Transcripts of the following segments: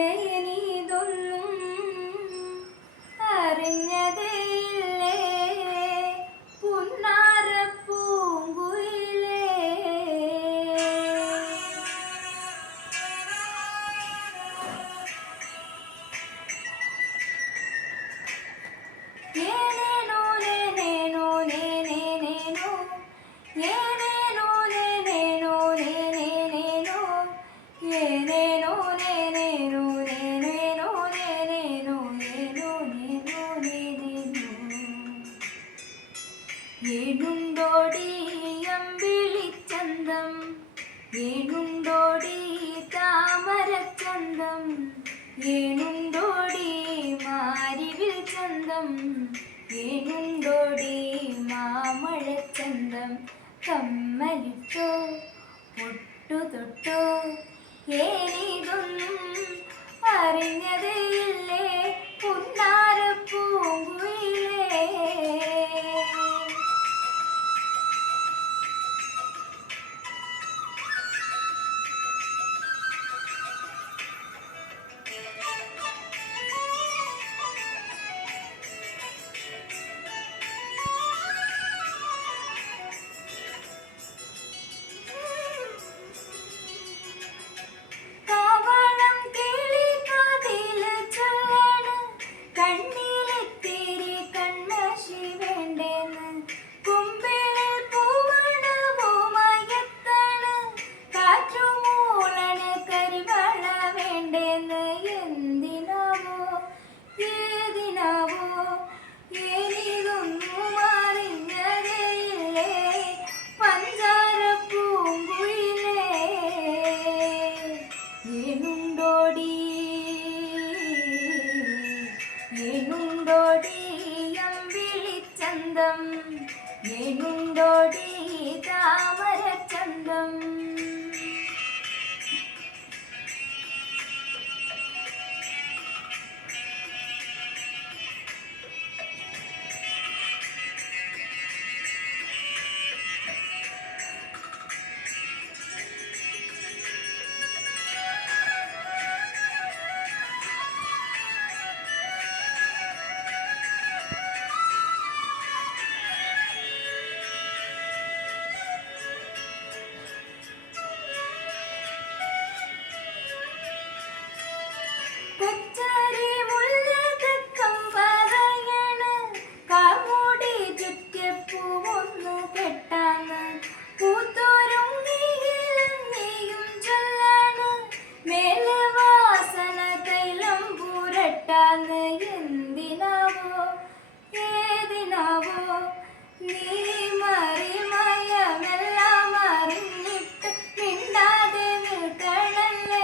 ഏനിതൊന്നും അറിഞ്ഞതേയില്ലേ ഏണുണ്ടോടി അമ്പിളിച്ചന്തം ഏണുണ്ടോടി താമരച്ചന്തം ഏണുണ്ടോടി മാരിവിൽ ചന്തം ഏണുണ്ടോടി മാമഴച്ചന്തം. കമ്മലിട്ടോ പൊട്ടുതൊട്ടോ ഏനിതൊന്നും അറിഞ്ഞതേയില്ലേ പൂരട്ടാന്ന് എന്തിനാവോ ഏതിനാവോ. നീ മറിമയമെല്ലാം അറിഞ്ഞിട്ട് മിണ്ടാതെ നിൽക്കണല്ലേ.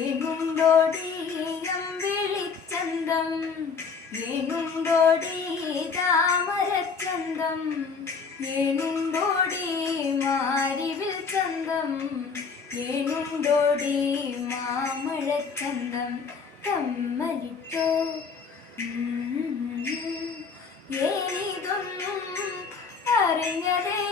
ഏനുണ്ടോടി വിളിച്ചന്തം ഏനുണ്ടോടി താമരച്ചന്തം ഏനുണ്ടോടി മാരിവിൽ ചന്തം. ഏനുണ്ടോടി മാമഴച്ചന്തം കമ്മലിട്ടോ. ഏനിതൊന്നും അറിഞ്ഞതേ